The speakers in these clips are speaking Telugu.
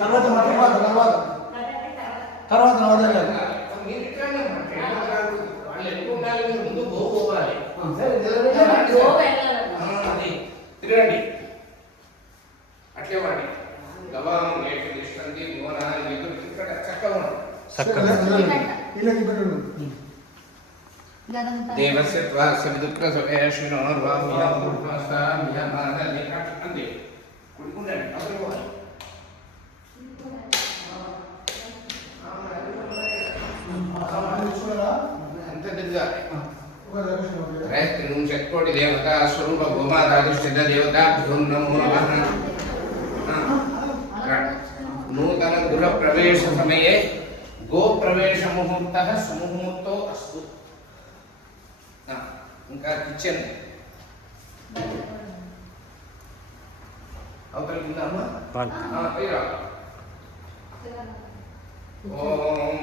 తర్వాత ముందు పోవాలి తిరగండి అట్లే వాడి గవాం దృష్టి ఇక్కడ చక్కగా దేవస్య త్వాస్య అంతే కుడుకుండండి అసలు అంత తిరగాలి త్రిశక్కోటి దేవత స్వరూప భూమాధిష్ఠిత దేవతాభ్యో నమో నమః నూతన గృహ ప్రవేశ సమయే గో ప్రవేశ ముహూర్త సుముహూర్తో అస్తు ఇంకా కిచెన్ అవతలకి ఉందామా ఓం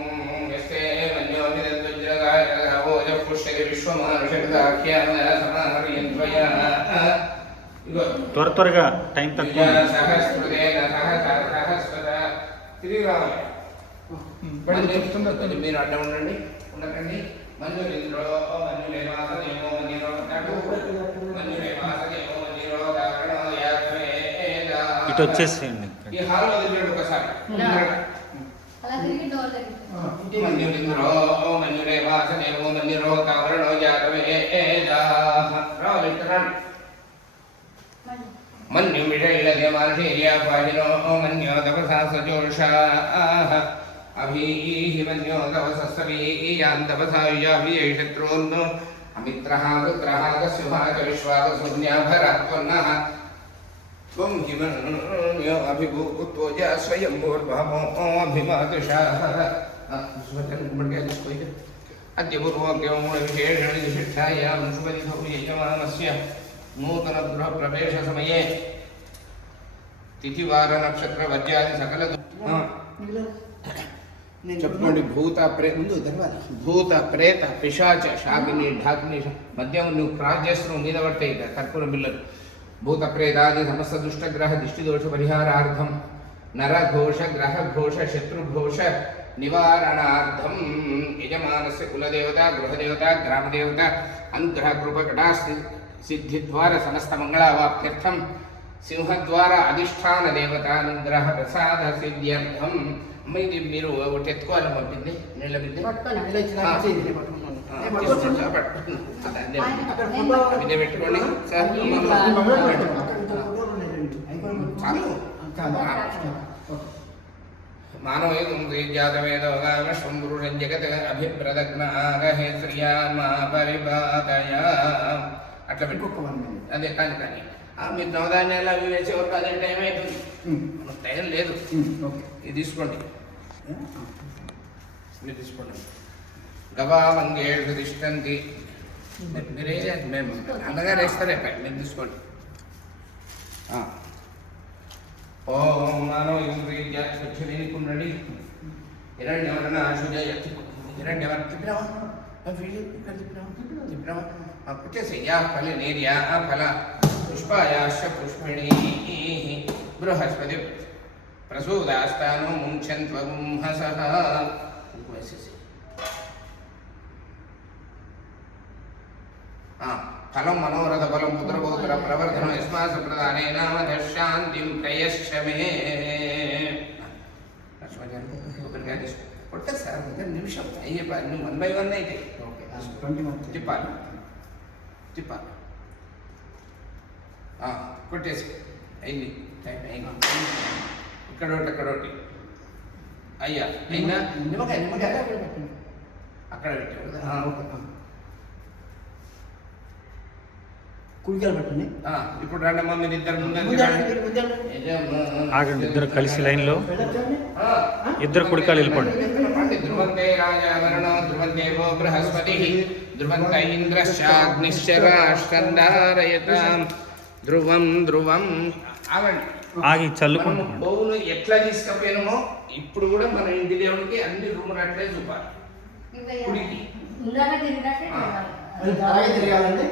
యస్తే మన్యో విద్వజ్రగాయ ఓజ పుష్యకి విశ్వమానుషదాఖ్యానసమాహర్యంత్వయా త్వరగా టైం తక్కువ సహస్రదేన సహస్రద తిరిగి రావాలి మీరు అడ్డం ఉండండి ఉండకండి మంజులింద్రో మంజులేవాసదేవో మంజులేవాసదేవో దారణో యాత్రేద ఇటు వచ్చేసేయండి ఈ హాల్ వదిలేడు ఒకసారి మంజులింద్రో మంజులేవాసదేవో మంజులో దారణో యాత్రేద రావాలి మన్యు విషైలద్యమార్షేర్యాపాజినో మన్యో తపసా సజోషాః అభీః మన్యో తపసస్సవీయాం తపసా యుజాభియేషత్రోన్నో అమిత్రః పుత్రః కస్యుభాగ విశ్వాసశూన్యాభరాత్పన్నః త్వం హిమన్యో అభిభూత్వజ స్వయంభూర్భవో అభిమాతుషాః అద్య పూర్వోగ్యమూఢవిశేషణవిశిష్టాయాం శుభదిథౌ యజమానస్య నూతన గృహ ప్రవేశ సమయే తిథివార నక్షత్ర వజ్రాది సకల చెప్పుకోండి భూత ప్రేత పిశాచ శాకిని ఢాకిని మద్యం నువ్వు క్రాస్ చేస్తున్నావు మీద పడతాయి కర్పూర బిల్లలు భూత ప్రేతాది సమస్త దుష్టగ్రహ దిష్టిదోష పరిహారార్థం నరఘోష గ్రహఘోష శత్రుఘోష నివారణార్థం యజమానస్య కులదేవత గృహదేవత గ్రామదేవత అనుగ్రహ కృపకటా సిద్ధిద్వార సమస్త మంగళావాప్త్యర్థం సింహద్వార అధిష్టాన దేవతానుగ్రహ ప్రసాద సిద్ధ్యర్థం ఇది మీరు ఒకటి ఎత్తుకోవాలని పంపింది నీళ్ళ బిందె పెట్టుకోండి సార్ మానవేదం శ్రీజాతవేదోగామశ్వం పురుషం జగత్ అభిప్రదగ్నాగహే శ్రియామా పరిపాదయ అట్లా పెట్టుకోవాలి అదే కానీ కానీ మీరు నవధాన్యాలు అవి వేసేవారు అదే టైం అవుతుంది టైం లేదు ఇది తీసుకోండి మీరు తీసుకోండి గవామంగేషు తిష్టంతి మీరు వేసేది మేము అన్నగారు వేస్తారే మీరు తీసుకోండి ఓం మానవ ఇంద్రియాక్షుని హిరణ్యవర్ణ ఆశుజ హిరణ్యవర్ణ తిప్పినావా తిప్పినావా పుట్టేసి యా ఫల నేర్యా ఫల పుష్పాయాశ్చ పుష్పిణీ బృహస్పతి ప్రసూదాస్తానో ముంఛన్త్వగుంహసః ఫలం మనోరథ ఫలం పుత్రపౌత్ర ప్రవర్ధనం యస్మాస ప్రధానేన శాంతిం ప్రయశ్చమే కొట్టదు సార్ నిమిషం అయ్యే నువ్వు 1 by 1 అయితే తిప్పాలి తిప్పాలి కొట్టేసి అయింది టైం అయింది ఇక్కడ ఒకటి అక్కడ ఒకటి అయ్యా అయిందా నిమ్మకాయ నిమ్మకాయ అక్కడ పెట్టావు కుడికాలు పెట్టండి ఇప్పుడు రండమ్మా మీరు ఇద్దరు ఆగండి ఇద్దరు కలిసి లైన్లో ఇద్దరు కుడికాలు వెళ్ళిపోండి ధ్రువంతే రాజావరణో ధ్రువందేవో బృహస్పతి ధ్రువంత ఇంద్రశ్చాగ్నిశ్చరాష్టందారయతాం ధ్రువం ధ్రువం ఆగండి ఆగి చల్లుకుంటూ బౌలు ఎట్లా తీసుకపోయినామో ఇప్పుడు కూడా మన ఇంటి దేవుడికి అన్ని రూములు అట్లే చూపాలి కుడికి అలాగే తిరగాలండి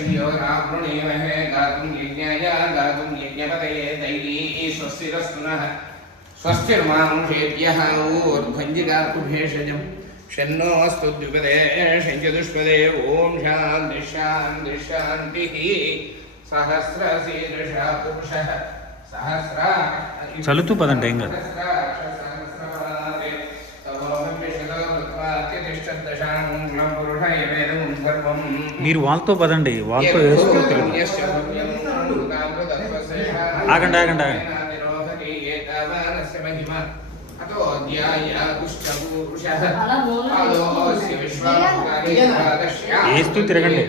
दक्षिण्योरावृणीमहे गातुं यज्ञाय गातुं यज्ञपतये दैवी स्वस्तिरस्तु नः स्वस्तिर्मानुषेभ्यः ऊर्ध्वञ्जिगाकुभेषजं शन्नो अस्तु द्विपदे शञ्चतुष्पदे ॐ शान्तिः शान्तिः शान्तिः सहस्रशीर्षः पुरुषः सहस्रा చలుతూ పదండి ఏం కాదు మీరు వాళ్ళతో పదండి వాళ్ళతో వేస్తూ తిరగండి. ఆగండి ఆగండి ఆగండి వేస్తూ తిరగండి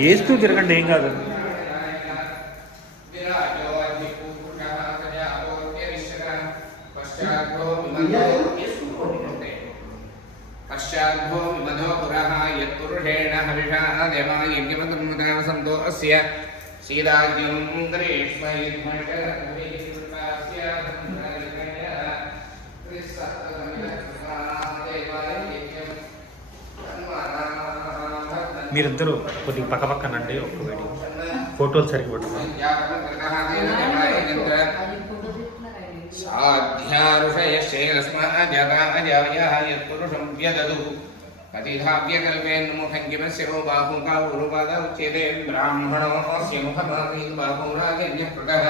వేస్తూ తిరగండి ఏం కాదు पश्चाद्भो विमधो पुरः यत्पुरुषेण हविषा देवा यज्ञपतुमुदा सन्तो अस्य सीदाग्निं మీరిద్దరూ కొద్దిగా పక్క పక్కనండి ఒక్క వీడియో ఫోటోలు సరిగ్గా పట్టుకోండి साध्यारुषयश्चैरस्माजगाजयः यत्पुरुषं व्यददु कतिधाव्यकल्पेन्मुखं किमस्य वो बाहुकावुरुपाद उच्यते ब्राह्मणोऽस्य मुखमासीत् बाहुराजन्यकृतः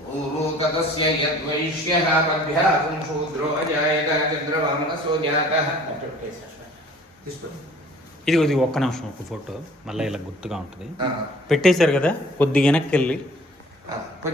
पूर्वो ततस्य यद्वैश्यः पद्भ्यासं शूद्रो अजायत चन्द्रवामनसो जातः ఇది ఇది ఒక్క నిమిషం ఒక ఫోటో మళ్ళీ ఇలా గుర్తుగా ఉంటుంది పెట్టేశారు కదా కొద్దిగా వెనక్కి వెళ్ళి